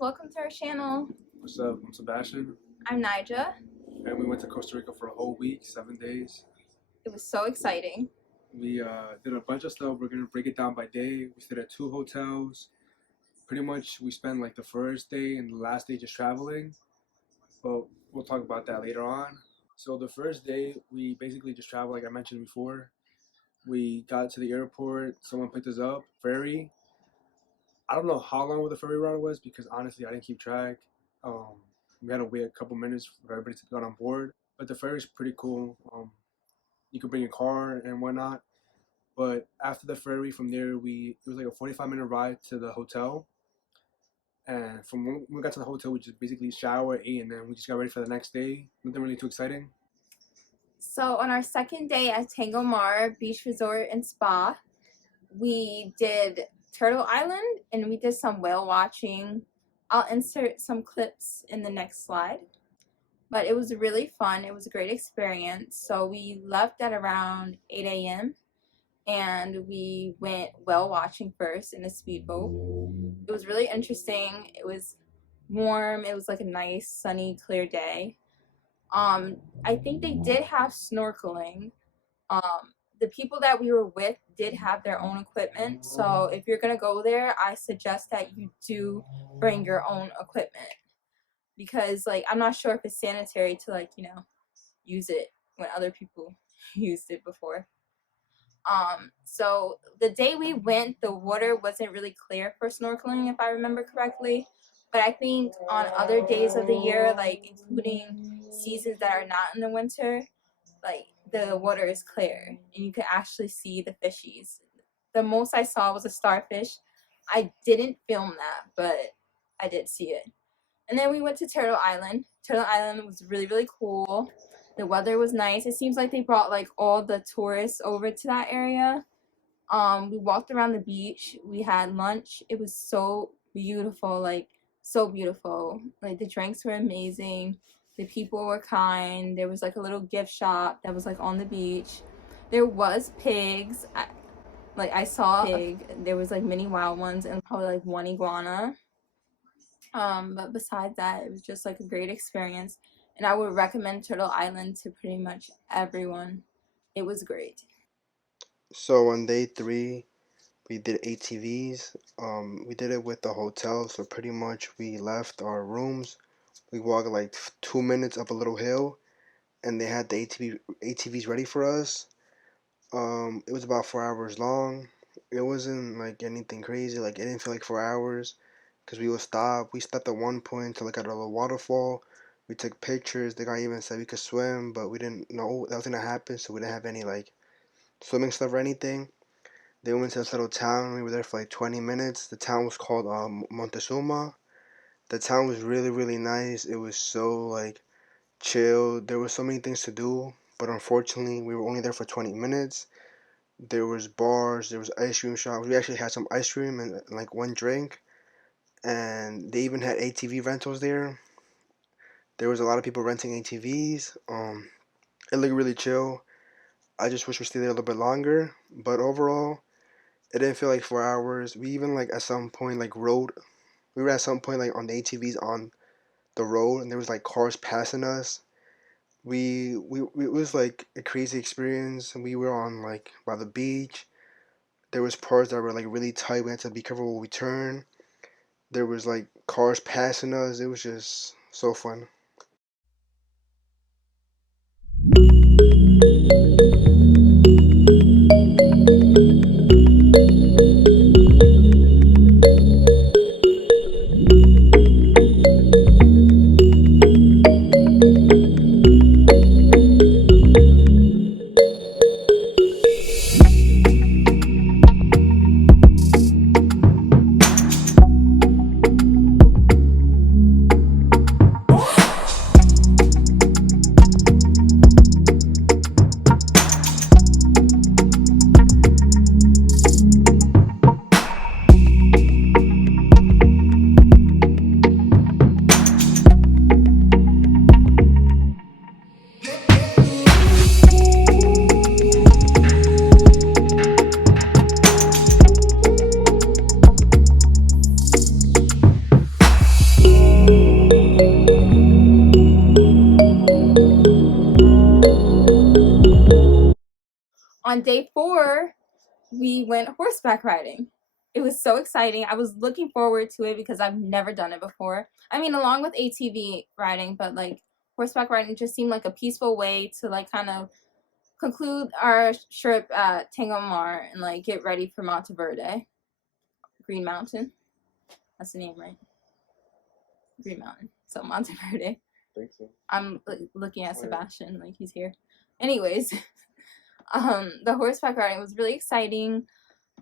welcome to our channel. What's up? I'm Sebastian, I'm Nija. and we went to Costa Rica for a whole week, 7 days. It was so exciting. We did a bunch of stuff. We're gonna break it down by day. We stayed at 2 hotels. Pretty much, we spent like the first day and the last day just traveling, but we'll talk about that later on. So the first day, we basically just traveled, like I mentioned before. We got to the airport. Someone picked us up. Ferry. I don't know how long the ferry ride was because honestly, I didn't keep track. We had to wait a couple minutes for everybody to get on board. But the ferry's pretty cool. You could bring your car and whatnot. But after the ferry, from there, it was like a 45-minute ride to the hotel. And from when we got to the hotel, we just basically showered, ate, and then we just got ready for the next day. Nothing really too exciting. So on our second day at Tango Beach Resort and Spa, we did Turtle Island and we did some whale watching. I'll insert some clips in the next slide. But it was really fun. It was a great experience. So we left at around 8 a.m. and we went whale watching first in a speedboat. It was really interesting. It was warm. It was like a nice, sunny, clear day. I think they did have snorkeling. The people that we were with did have their own equipment. So if you're going to go there, I suggest that you do bring your own equipment. Because, like, I'm not sure if it's sanitary to, like, you know, use it when other people used it before. So the day we went, the water wasn't really clear for snorkeling, if I remember correctly. But I think on other days of the year, like including seasons that are not in the winter, like the water is clear and you can actually see the fishies. The most I saw was a starfish. I didn't film that, but I did see it. And then we went to Turtle Island. Turtle Island was really, really cool. The weather was nice. It seems like they brought like all the tourists over to that area. We walked around the beach. We had lunch. It was so beautiful, like so beautiful. Like the drinks were amazing. The people were kind. There was like a little gift shop that was like on the beach. There was pigs. I saw a pig. There was like many wild ones and probably like one iguana. But besides that, it was just like a great experience. And I would recommend Turtle Island to pretty much everyone. It was great. So on day 3, we did ATVs. We did it with the hotel. So pretty much we left our rooms. We walked like 2 minutes up a little hill, and they had the ATVs ready for us. It was about 4 hours long. It wasn't like anything crazy. Like it didn't feel like 4 hours, because we would stop. We stopped at one point to look at a little waterfall. We took pictures. The guy even said we could swim, but we didn't know that was gonna happen, so we didn't have any like swimming stuff or anything. They went to this little town. We were there for like 20 minutes. The town was called Montezuma. The town was really, really nice. It was so like chill. There were so many things to do, but unfortunately, we were only there for 20 minutes. There was bars. There was ice cream shops. We actually had some ice cream and like one drink, and they even had ATV rentals there. There was a lot of people renting ATVs. It looked really chill. I just wish we stayed there a little bit longer, but overall, it didn't feel like 4 hours. We even like at some point like rode. We were at some point like on the ATVs on the road, and there was like cars passing us. It was like a crazy experience. We were on like by the beach. There was parts that were like really tight. We had to be careful when we turn. There was like cars passing us. It was just so fun. on day 4, we went horseback riding. It was so exciting. I was looking forward to it because I've never done it before. I mean, along with ATV riding, but like horseback riding just seemed like a peaceful way to like kind of conclude our trip at Tango and like get ready for Monteverde. Green Mountain. That's the name, right? Green Mountain. So Monteverde. I think so. I'm looking at Sebastian like he's here. Anyways, the horseback riding was really exciting.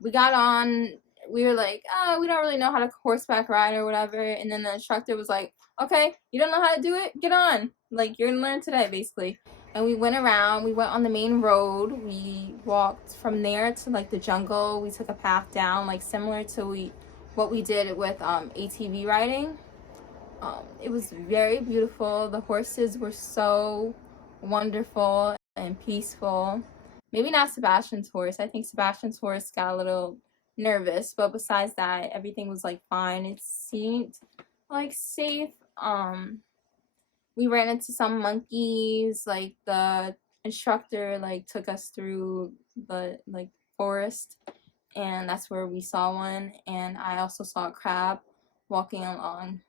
We got on, we were like, we don't really know how to horseback ride or whatever. And then the instructor was like, okay, you don't know how to do it? Get on. Like, you're gonna learn today, basically. And we went around, we went on the main road. We walked from there to like the jungle. We took a path down, like similar to what we did with ATV riding. It was very beautiful. The horses were so wonderful and peaceful. Maybe not Sebastian's horse. I think Sebastian's horse got a little nervous, but besides that, everything was like fine. It seemed like safe. We ran into some monkeys. Like the instructor like took us through the like forest, and that's where we saw one. And I also saw a crab walking along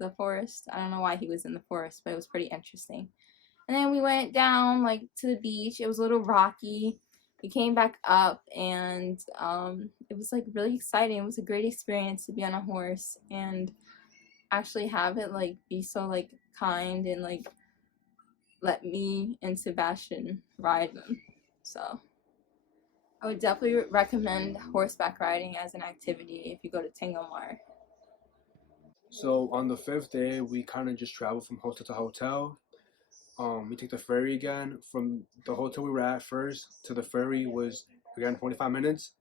the forest. I don't know why he was in the forest, but it was pretty interesting. And then we went down like to the beach. It was a little rocky. We came back up, and it was like really exciting. It was a great experience to be on a horse and actually have it like be so like kind and like let me and Sebastian ride them. So I would definitely recommend horseback riding as an activity if you go to Tango. So on the 5th day, we kind of just traveled from hotel to hotel. We took the ferry again. From the hotel we were at first to the ferry was again 45 minutes.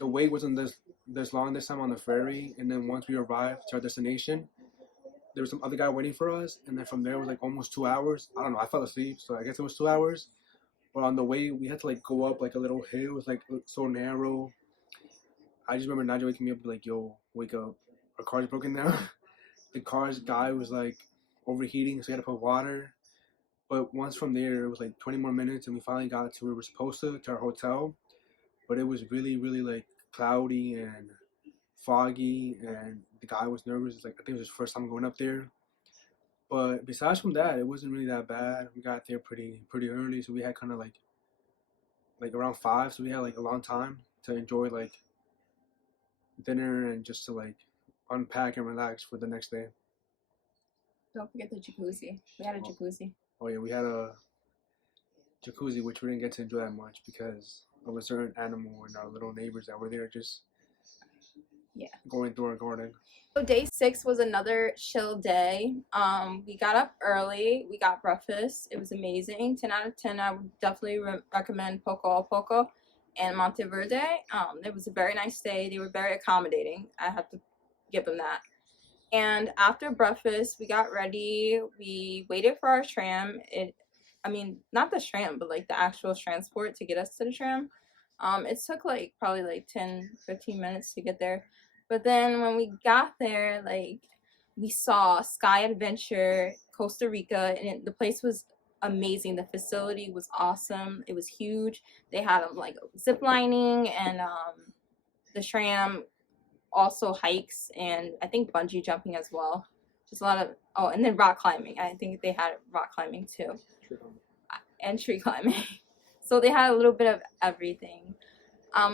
The wait wasn't this long this time on the ferry, and then once we arrived to our destination, there was some other guy waiting for us, and then from there it was like almost 2 hours. I don't know, I fell asleep, so I guess it was 2 hours. But on the way, we had to like go up like a little hill. It was like so narrow. I just remember Nadia waking me up like, yo, wake up. Our car's broken down. The car's guy was like overheating, so we had to put water. But once from there, it was like 20 more minutes, and we finally got to where we were supposed to our hotel. But it was really, really like cloudy and foggy, and the guy was nervous. It's like, I think it was his first time going up there. But besides from that, it wasn't really that bad. We got there pretty early, so we had kind of like around 5, so we had like a long time to enjoy like dinner and just to like unpack and relax for the next day. Don't forget the jacuzzi. We had a jacuzzi. Oh yeah, we had a jacuzzi, which we didn't get to enjoy that much because of a certain animal and our little neighbors that were there just going through our garden. So day 6 was another chill day. We got up early. We got breakfast. It was amazing. 10 out of 10. I would definitely recommend Poco and Monteverde. It was a very nice day. They were very accommodating. I have to give them that. And after breakfast, we got ready. We waited for our tram. Not the tram, but like the actual transport to get us to the tram. It took like probably like 10-15 minutes to get there. But then when we got there, like we saw Sky Adventure, Costa Rica, and the place was amazing. The facility was awesome. It was huge. They had like ziplining, and the tram also hikes, and I think bungee jumping as well. Just a lot of and then rock climbing. I think they had rock climbing too, and tree climbing. So they had a little bit of everything.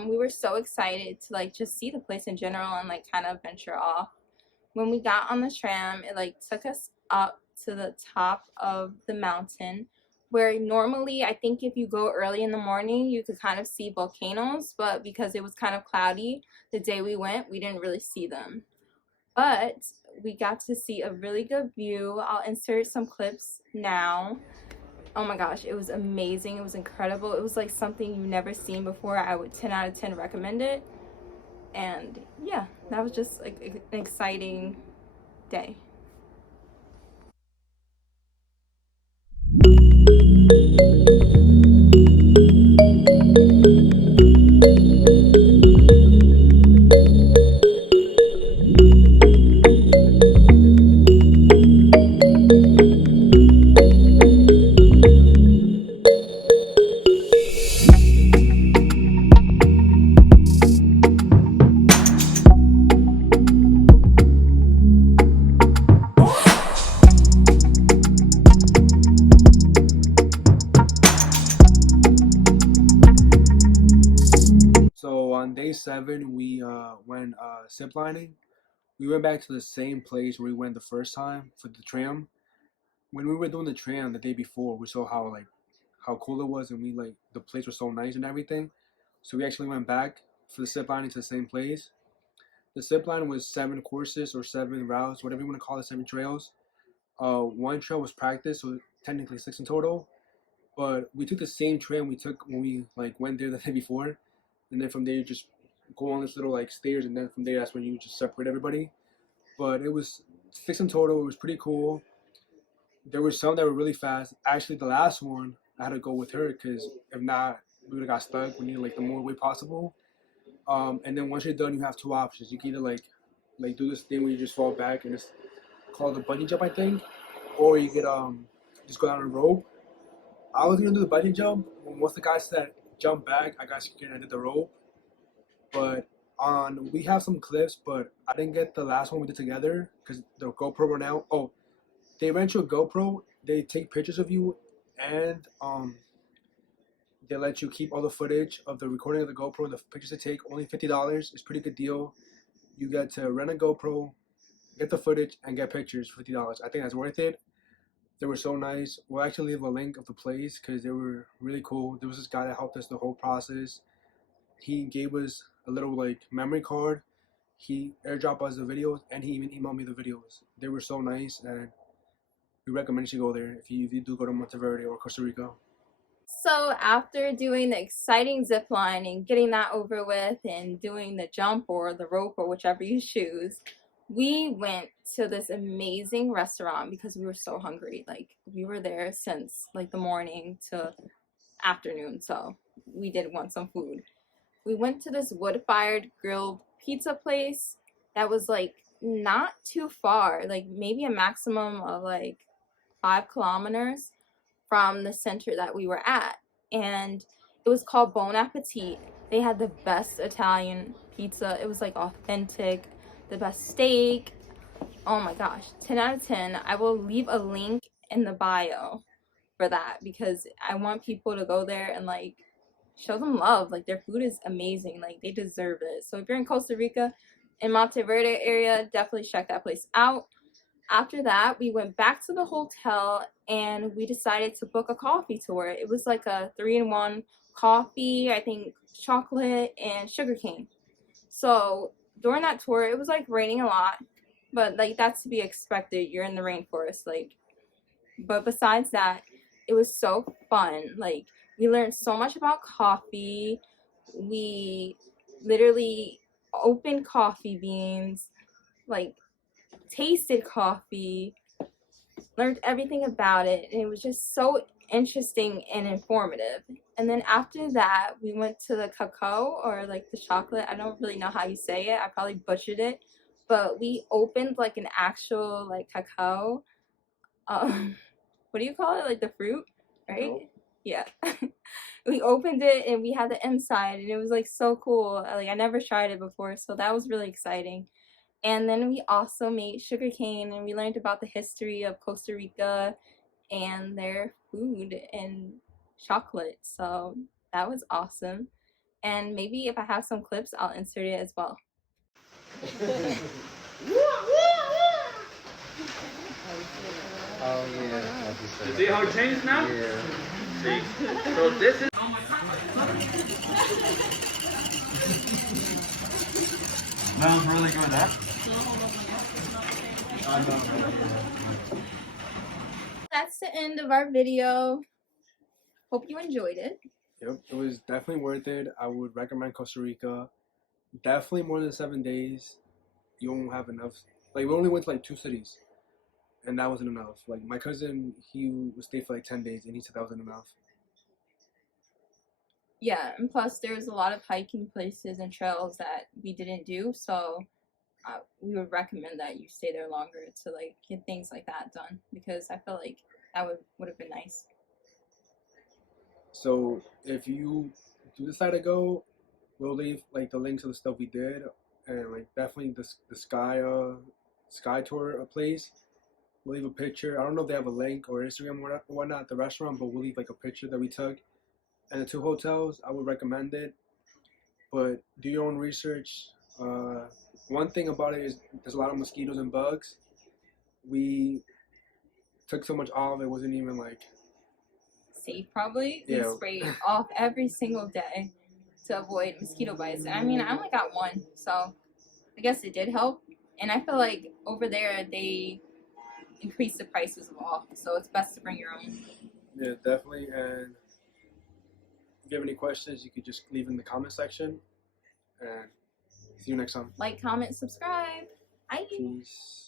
We were so excited to like just see the place in general and like kind of venture off. When we got on the tram, it like took us up to the top of the mountain, where normally I think if you go early in the morning you could kind of see volcanoes, but because it was kind of cloudy the day we went, we didn't really see them. But we got to see a really good view. I'll insert some clips now. Oh my gosh, it was amazing. It was incredible. It was like something you've never seen before. I would 10 out of 10 recommend it. And yeah, that was just like an exciting day. 7, we went ziplining. We went back to the same place where we went the first time for the tram. When we were doing the tram the day before, we saw how cool it was, and we like the place was so nice and everything. So we actually went back for the ziplining to the same place. The zipline was 7 courses or 7 routes, whatever you want to call it, 7 trails. One trail was practice, so technically 6 in total. But we took the same trail we took when we like went there the day before, and then from there you just go on this little like stairs, and then from there that's when you just separate everybody. But it was 6 in total. It was pretty cool. There were some that were really fast. Actually, the last one I had to go with her because if not, we would have got stuck. We needed like the more weight possible. And then once you're done, you have 2 options. You can either like do this thing where you just fall back and it's called the bungee jump, I think, or you could just go down a rope. I was gonna do the bungee jump. Once the guy said jump back, I got scared and I did the rope. But we have some clips, but I didn't get the last one we did together because the GoPro ran out. Oh, they rent you a GoPro. They take pictures of you, and they let you keep all the footage of the recording of the GoPro. The pictures they take only $50. It's a pretty good deal. You get to rent a GoPro, get the footage, and get pictures for $50. I think that's worth it. They were so nice. We'll actually leave a link of the place because they were really cool. There was this guy that helped us the whole process. He gave us a little like memory card. He airdropped us the videos, and he even emailed me the videos. They were so nice, and we recommend you go there if you do go to Monteverde or Costa Rica. So after doing the exciting zip line and getting that over with and doing the jump or the rope or whichever you choose, we went to this amazing restaurant because we were so hungry. Like we were there since like the morning to afternoon, so we did want some food. We went to this wood-fired grilled pizza place that was like not too far, like maybe a maximum of like 5 kilometers from the center that we were at, and it was called Bon Appetit. They had the best Italian pizza. It was like authentic, the best steak. Oh my gosh, 10 out of 10. I will leave a link in the bio for that because I want people to go there and like show them love. Like their food is amazing. Like they deserve it. So if you're in Costa Rica, in Monteverde area, definitely check that place out. After that, we went back to the hotel and we decided to book a coffee tour. It was like a 3-in-1 coffee, I think chocolate and sugarcane. So during that tour, it was like raining a lot, but like that's to be expected. You're in the rainforest, like. But besides that, it was so fun. Like we learned so much about coffee. We literally opened coffee beans, like tasted coffee, learned everything about it, and it was just so interesting and informative. And then after that, we went to the cacao or like the chocolate. I don't really know how you say it. I probably butchered it, but we opened like an actual like cacao. What do you call it? Like the fruit, right? Nope. Yeah. We opened it and we had the inside, and it was like so cool. Like I never tried it before, so that was really exciting. And then we also made sugarcane, and we learned about the history of Costa Rica and their food and chocolate. So that was awesome. And maybe if I have some clips, I'll insert it as well. Oh yeah. You see how it changed now? Yeah. See? So this is smells really good, huh? That's the end of our video. Hope you enjoyed it. Yep, it was definitely worth it. I would recommend Costa Rica. Definitely more than 7 days. You won't have enough. Like we only went to like 2 cities, and that wasn't enough. Like my cousin, he would stay for like 10 days, and he said that wasn't enough. Yeah, and plus there's a lot of hiking places and trails that we didn't do, so we would recommend that you stay there longer to like get things like that done, because I feel like that would have been nice. So if you do decide to go, we'll leave like the links of the stuff we did, and like definitely the sky tour place. We'll leave a picture. I don't know if they have a link or Instagram or whatnot at the restaurant, but we'll leave like a picture that we took. And the 2 hotels, I would recommend it. but do your own research. One thing about it is there's a lot of mosquitoes and bugs. We took so much olive, it wasn't even like, Safe, probably. We yeah. spray off every single day to avoid mosquito bites. I mean, I only got one, so I guess it did help. And I feel like over there they increase the prices of all, so it's best to bring your own. Yeah, definitely. And if you have any questions, you could just leave in the comment section. And see you next time. Like, comment, subscribe. Bye. Peace.